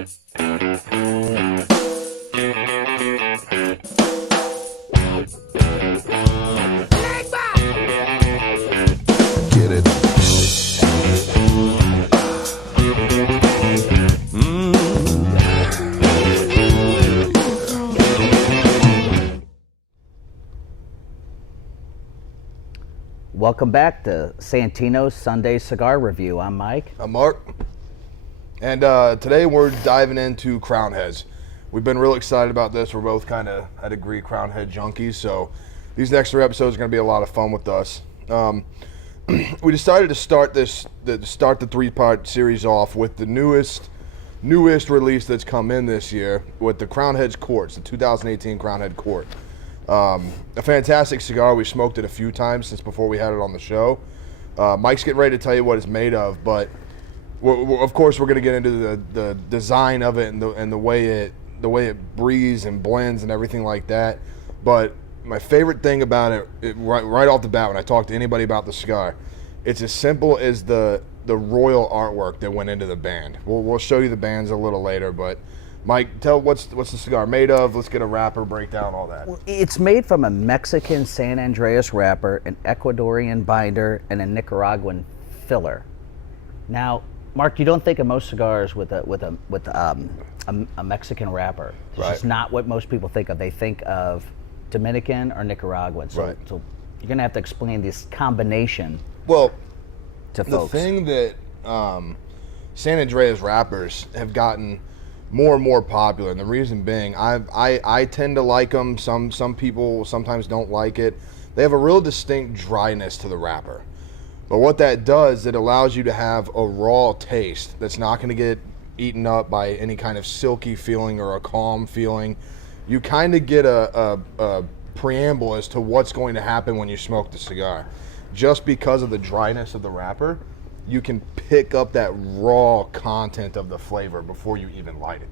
Get it. Welcome back to Santino's Sunday Cigar Review. I'm Mike. I'm Marc. And today we're diving into Crowned Heads. We've been real excited about this. We're both kind of, I agree, Crowned Head junkies. So these next 3 episodes are going to be a lot of fun with us. We decided to start the 3-part series off with the newest release that's come in this year with the Crowned Heads Court, the 2018 Crowned Head Court. A fantastic cigar. We smoked it a few times since before we had it on the show. Mike's getting ready to tell you what it's made of, but of course we're going to get into the design of it and the way it breathes and blends and everything like that. But my favorite thing about it right off the bat when I talk to anybody about the cigar, it's as simple as the royal artwork that went into the band. We'll show you the bands a little later, but Mike, tell what's the cigar made of? Let's get a wrapper, breakdown, all that. It's made from a Mexican San Andreas wrapper, an Ecuadorian binder, and a Nicaraguan filler. Now, Marc, you don't think of most cigars with a Mexican wrapper. It's Right. just not what most people think of. They think of Dominican or Nicaraguan. So, Right. so you're gonna have to explain this combination. Well, to the folks. thing that San Andreas wrappers have gotten more and more popular, and the reason being, I tend to like them. Some people sometimes don't like it. They have a real distinct dryness to the wrapper. But what that does, it allows you to have a raw taste that's not going to get eaten up by any kind of silky feeling or a calm feeling. You kind of get a preamble as to what's going to happen when you smoke the cigar. Just because of the dryness of the wrapper, you can pick up that raw content of the flavor before you even light it.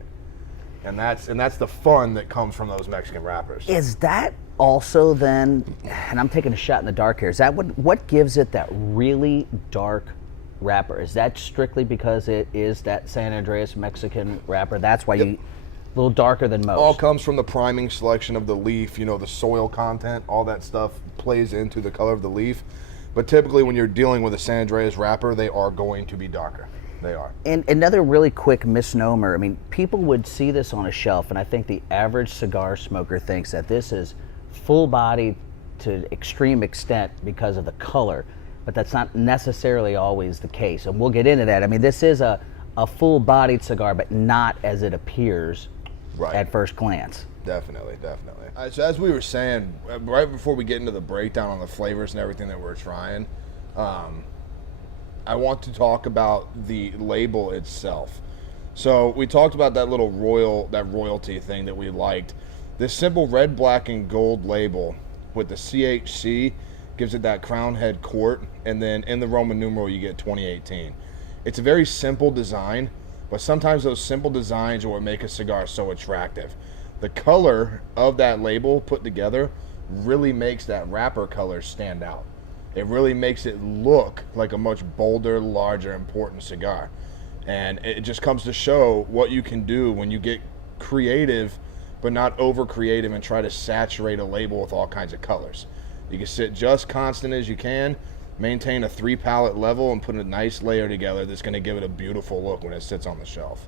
And that's the fun that comes from those Mexican wrappers. Is that also then, and I'm taking a shot in the dark here, is that what gives it that really dark wrapper? Is that strictly because it is that San Andreas Mexican wrapper? That's why you a little darker than most. All comes from the priming selection of the leaf, the soil content, all that stuff plays into the color of the leaf. But typically when you're dealing with a San Andreas wrapper, they are going to be darker. They are. And another really quick misnomer, I mean, people would see this on a shelf, and I think the average cigar smoker thinks that this is full-bodied to extreme extent because of the color, but that's not necessarily always the case, and we'll get into that. I mean, this is a full-bodied cigar, but not as it appears at first glance. Definitely. So as we were saying, right before we get into the breakdown on the flavors and everything that we're trying, I want to talk about the label itself. So we talked about that little royalty thing that we liked. This simple red, black, and gold label with the CHC gives it that Crowned Head Court, and then in the Roman numeral you get 2018. It's a very simple design, but sometimes those simple designs are what make a cigar so attractive. The color of that label put together really makes that wrapper color stand out. It really makes it look like a much bolder, larger, important cigar. And it just comes to show what you can do when you get creative, but not over creative and try to saturate a label with all kinds of colors. You can sit just constant as you can, maintain a 3 palette level, and put a nice layer together that's going to give it a beautiful look when it sits on the shelf.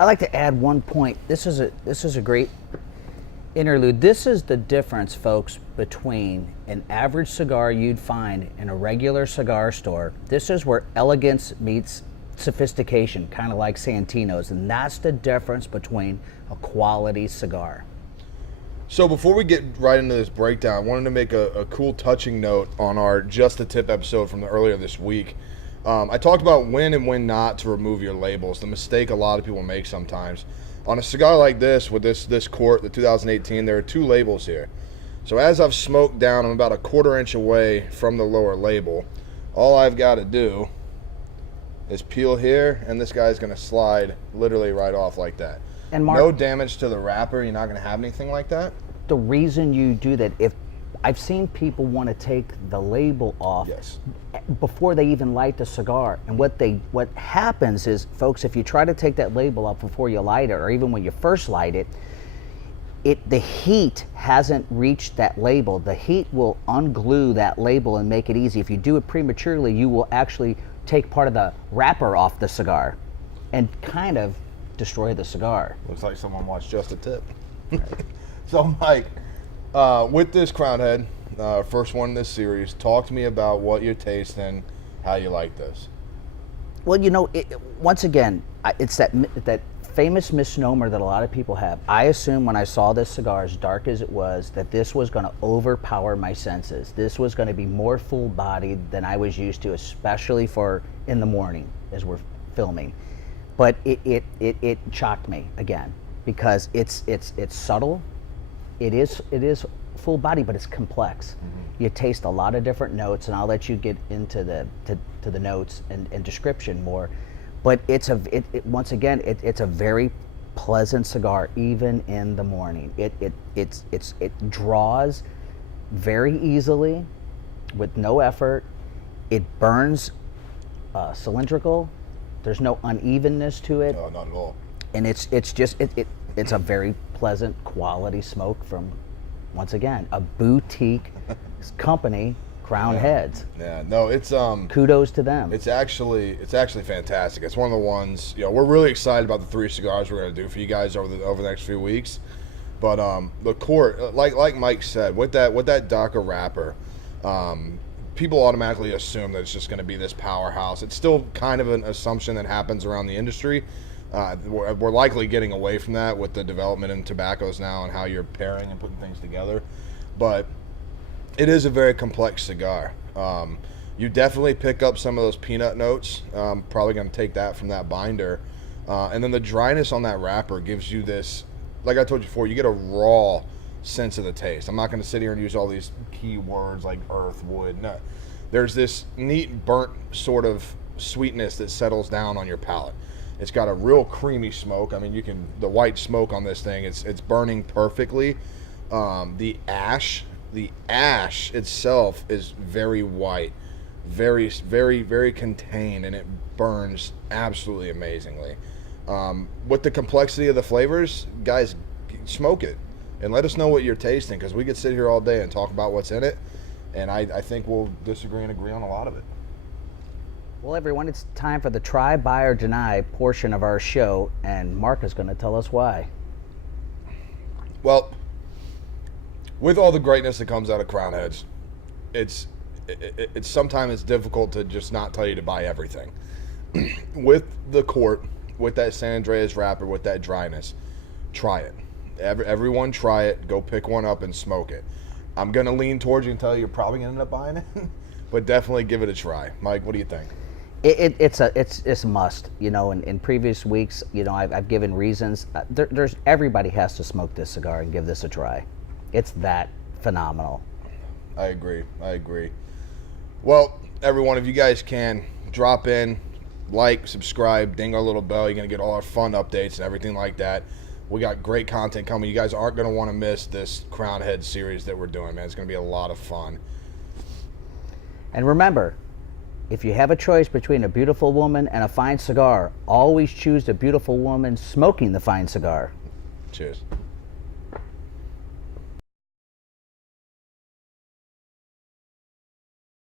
I'd like to add one point. This is a great interlude. This is the difference, folks, between an average cigar you'd find in a regular cigar store. This is where elegance meets sophistication, kind of like Santino's, and that's the difference between a quality cigar. So before we get right into this breakdown, I wanted to make a cool touching note on our Just a Tip episode from earlier this week. I talked about when and when not to remove your labels, the mistake a lot of people make sometimes. On a cigar like this, with this Court, the 2018, there are 2 labels here. So as I've smoked down, I'm about a 1/4 inch away from the lower label. All I've got to do is peel here, and this guy's going to slide literally right off like that. And Marc, no damage to the wrapper. You're not going to have anything like that. The reason you do that, if I've seen people want to take the label off, yes, before they even light the cigar. And what happens is, folks, if you try to take that label up before you light it, or even when you first light it, the heat hasn't reached that label. The heat will unglue that label and make it easy. If you do it prematurely, you will actually take part of the wrapper off the cigar and kind of destroy the cigar. Looks like someone watched Just a Tip. So, Mike, with this Crowned Head, first one in this series, talk to me about what you're tasting, how you like this. Well, once again, it's that famous misnomer that a lot of people have. I assumed when I saw this cigar, as dark as it was, that this was going to overpower my senses. This was going to be more full-bodied than I was used to, especially for in the morning as we're filming. But it shocked me again, because it's subtle. It is full body, but it's complex. Mm-hmm. You taste a lot of different notes, and I'll let you get into the notes and description more. But it's once again, it's a very pleasant cigar, even in the morning. It draws very easily, with no effort. It burns cylindrical. There's no unevenness to it. No, not at all. And it's a very pleasant quality smoke from, once again, a boutique company, Crowned Heads. Yeah, no, it's kudos to them. It's actually fantastic. It's one of the ones, we're really excited about the 3 cigars we're going to do for you guys over the next few weeks. But the court, like Mike said, with that DACA wrapper, people automatically assume that it's just going to be this powerhouse. It's still kind of an assumption that happens around the industry. We're likely getting away from that with the development in tobaccos now and how you're pairing and putting things together. But it is a very complex cigar. You definitely pick up some of those peanut notes. Probably going to take that from that binder. And then the dryness on that wrapper gives you this, like I told you before, you get a raw sense of the taste. I'm not going to sit here and use all these key words like earth, wood. No. There's this neat burnt sort of sweetness that settles down on your palate. It's got a real creamy smoke. I mean, the white smoke on this thing, it's burning perfectly. The ash itself is very white, very, very, very contained, and it burns absolutely amazingly. With the complexity of the flavors, guys, smoke it and let us know what you're tasting, because we could sit here all day and talk about what's in it, and I think we'll disagree and agree on a lot of it. Well, everyone, it's time for the try, buy, or deny portion of our show, and Marc is going to tell us why. Well, with all the greatness that comes out of Crowned Heads, it's sometimes it's difficult to just not tell you to buy everything. With the court, with that San Andreas wrapper, with that dryness, try it. Everyone try it. Go pick one up and smoke it. I'm going to lean towards you and tell you you're probably going to end up buying it, but definitely give it a try. Mike, what do you think? It's a must. In previous weeks, I've given reasons. There's everybody has to smoke this cigar and give this a try. It's that phenomenal. I agree. Well, everyone, if you guys can, drop in, like, subscribe, ding our little bell. You're going to get all our fun updates and everything like that. We got great content coming. You guys aren't going to want to miss this Crowned Heads series that we're doing, man. It's going to be a lot of fun. And remember, if you have a choice between a beautiful woman and a fine cigar, always choose the beautiful woman smoking the fine cigar. Cheers.